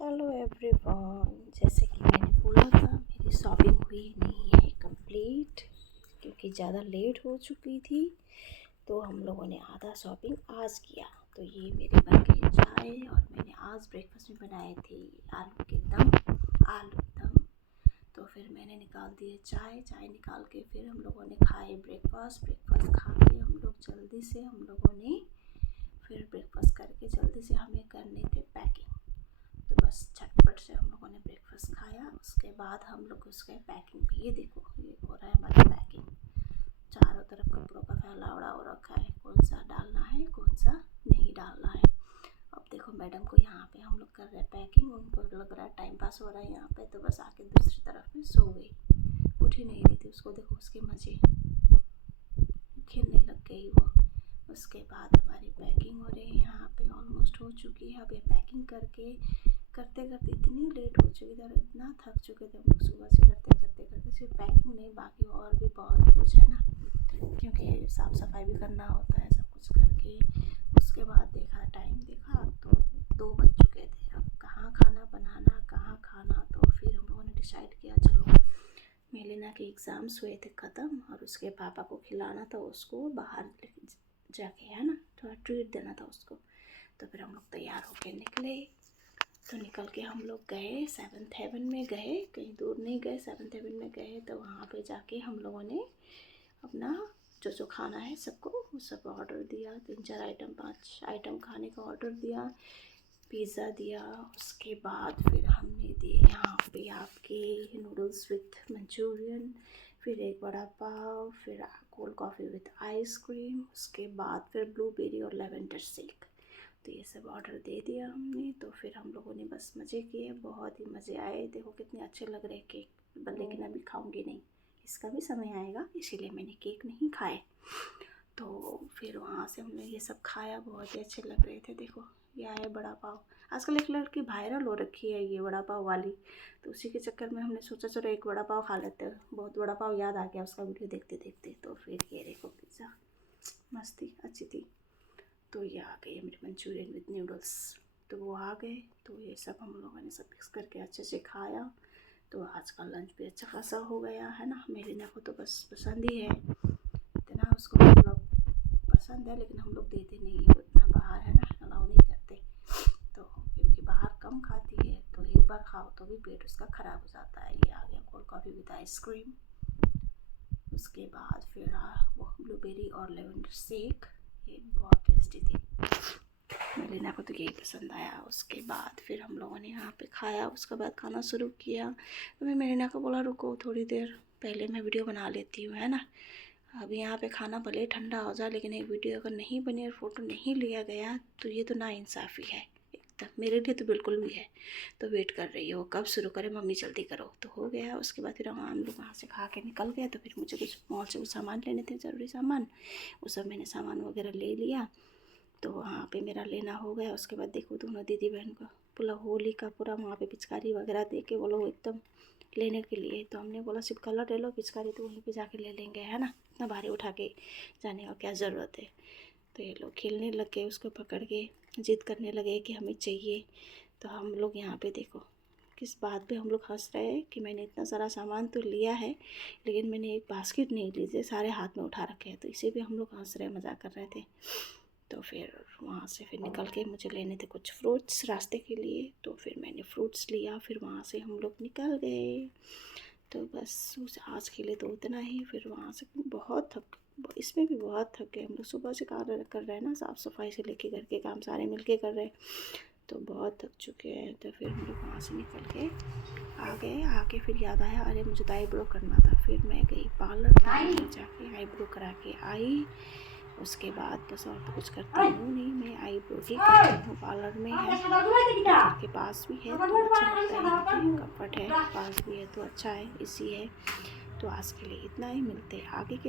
Hello everyone, जैसे कि मैंने बोला था मेरी शॉपिंग हुई नहीं है कंप्लीट क्योंकि ज़्यादा लेट हो चुकी थी। तो हम लोगों ने आधा शॉपिंग आज किया। तो ये मेरे बन गए चाय और मैंने आज ब्रेकफास्ट में बनाए थे आलू दम। तो फिर मैंने निकाल दिए चाय निकाल के फिर हम लोगों ने खाए ब्रेकफास्ट खा के हम लोगों ने फिर ब्रेकफास्ट करके जल्दी से हमें करने थे पैकिंग। तो बस झटपट से हम लोगों ने ब्रेकफास्ट खाया। उसके बाद हम लोग उसके पैकिंग भी, ये देखो ये हो रहा है हमारी पैकिंग। चारों तरफ कपड़ों का फैलावड़ा हो रखा है, कौन सा डालना है कौन सा नहीं डालना है। अब देखो मैडम को यहाँ पे हम लोग कर रहे हैं पैकिंग, उनको लग रहा है टाइम पास हो रहा है यहाँ पे, तो बस आके दूसरी तरफ में सो गई, उठ ही नहीं रही थी। उसको देखो उसके मज़े, खेलने लग गई वो। उसके बाद हमारी पैकिंग हो रही है, यहाँ पे ऑलमोस्ट हो चुकी है। अब ये पैकिंग करके करते करते इतनी लेट हो चुकी थी और इतना थक चुके थे हम लोग सुबह से करते सिर्फ पैकिंग नहीं, बाकी और भी बहुत कुछ है ना, क्योंकि साफ़ सफाई भी करना होता है सब कुछ करके। उसके बाद टाइम देखा तो 2 बज चुके थे। अब कहाँ खाना बनाना कहाँ खाना, तो फिर हम लोगों ने डिसाइड किया चलो मेलिना के एग्ज़ाम्स हुए थे ख़त्म और उसके पापा को खिलाना था, उसको बाहर जाके है ना थोड़ा ट्रीट देना था उसको। तो फिर हम लोग तैयार होके निकले। तो निकल के हम लोग गए सेवन्थ हेवन में, गए कहीं दूर नहीं गए, सेवन्थ हेवन में गए। तो वहाँ पे जाके हम लोगों ने अपना जो खाना है सबको वो सब ऑर्डर दिया। 3-4 आइटम 5 आइटम खाने का ऑर्डर दिया, पिज़्ज़ा दिया। उसके बाद फिर हमने दिए यहाँ पे आपके नूडल्स विथ मंचूरियन, फिर एक बड़ा पाव, फिर कोल्ड कॉफ़ी विथ आइसक्रीम। उसके बाद फिर ब्लूबेरी और लेवेंडर शेक। तो ये सब ऑर्डर दे दिया हमने। तो फिर हम लोगों ने बस मज़े किए, बहुत ही मज़े आए। देखो कितने अच्छे लग रहे केक, लेकिन अभी खाऊंगी नहीं, इसका भी समय आएगा, इसीलिए मैंने केक नहीं खाए। तो फिर वहाँ से हमने ये सब खाया, बहुत ही अच्छे लग रहे थे। देखो ये आया बड़ा पाव, आजकल एक लड़की वायरल हो रखी है ये बड़ा पाव वाली, तो उसी के चक्कर में हमने सोचा चलो एक बड़ा पाव खा लेते हैं। बहुत बड़ा पाव याद आ गया उसका वीडियो देखते देखते। तो फिर ये देखो पिज़्ज़ा मस्त थी, अच्छी थी। तो ये आ गई मेरे मंचूरियन विद नूडल्स, तो वो आ गए। तो ये सब हम लोगों ने सब मिक्स करके अच्छे से खाया। तो आज का लंच भी अच्छा खासा हो गया है ना। मेलिना को तो बस पसंद ही है, इतना उसको मतलब पसंद है, लेकिन हम लोग देते नहीं है उतना, बाहर है ना अलाउ नहीं करते। तो क्योंकि बाहर कम खाती है, तो एक बार खाओ तो भी पेट उसका ख़राब हो जाता है। ये आ गया कोल्ड कॉफ़ी विद आइसक्रीम। उसके बाद फिर वो ब्लूबेरी और लेवेंडर शेक, ये बहुत टेस्टी थी। मेलिना को तो यही पसंद आया। उसके बाद फिर हम लोगों ने यहाँ पे खाया, उसके बाद खाना शुरू किया। तो मैं मेलिना को बोला रुको थोड़ी देर, पहले मैं वीडियो बना लेती हूँ है ना। अभी यहाँ पे खाना भले ठंडा हो जाए, लेकिन एक वीडियो अगर नहीं बनी और फ़ोटो नहीं लिया गया तो ये तो नाइंसाफ़ी है एकदम, मेरे लिए तो बिल्कुल भी है। तो वेट कर रही हो कब शुरू करें, मम्मी जल्दी करो। तो हो गया। उसके बाद फिर हम लोग वहाँ से खा के निकल गए। तो फिर मुझे कुछ मॉल से कुछ सामान लेने थे, ज़रूरी सामान, वो सब मैंने सामान वगैरह ले लिया। तो वहाँ पे मेरा लेना हो गया। उसके बाद देखो दोनों दीदी बहन का पूरा होली का पूरा वहाँ पे पिचकारी वगैरह दे के वो लोग एकदम लेने के लिए। तो हमने बोला सिर्फ कलर ले लो, पिचकारी तो वहीं पे जाके ले लेंगे है ना, इतना भारी उठा के जाने का क्या ज़रूरत है। तो ये लोग खेलने लग गए, उसको पकड़ के जिद करने लगे कि हमें चाहिए। तो हम लोग यहाँ पे देखो किस बात पे हम लोग हंस रहे हैं कि मैंने इतना सारा सामान तो लिया है, लेकिन मैंने एक बास्केट नहीं ली थी, सारे हाथ में उठा रखे हैं। तो इसे भी हम लोग हंस रहे मजाक कर रहे थे। तो फिर वहाँ से फिर निकल के मुझे लेने थे कुछ फ्रूट्स रास्ते के लिए। तो फिर मैंने फ्रूट्स लिया, फिर वहाँ से हम लोग निकल गए। तो बस आज के लिए तो उतना ही। फिर वहाँ से इसमें भी बहुत थक गए हम लोग, सुबह से कार्य कर रहे हैं ना, साफ़ सफाई से लेके घर के काम सारे मिलके कर रहे हैं, तो बहुत थक चुके हैं। तो फिर हम लोग वहाँ से निकल के आ गए। आके फिर याद आया अरे मुझे तो आईब्रो करना था। फिर मैं गई पार्लर में, जाके आईब्रो करा के आई। उसके बाद बस और तो कुछ करती हूँ नहीं, मैं आईब्रो ही करती हूँ पार्लर में है, घर के पास भी है तो अच्छा लगता है, यहाँ पे कम्फर्ट है, पास भी है तो अच्छा है, इसी है। तो आज के लिए इतना ही, मिलते हैं आगे के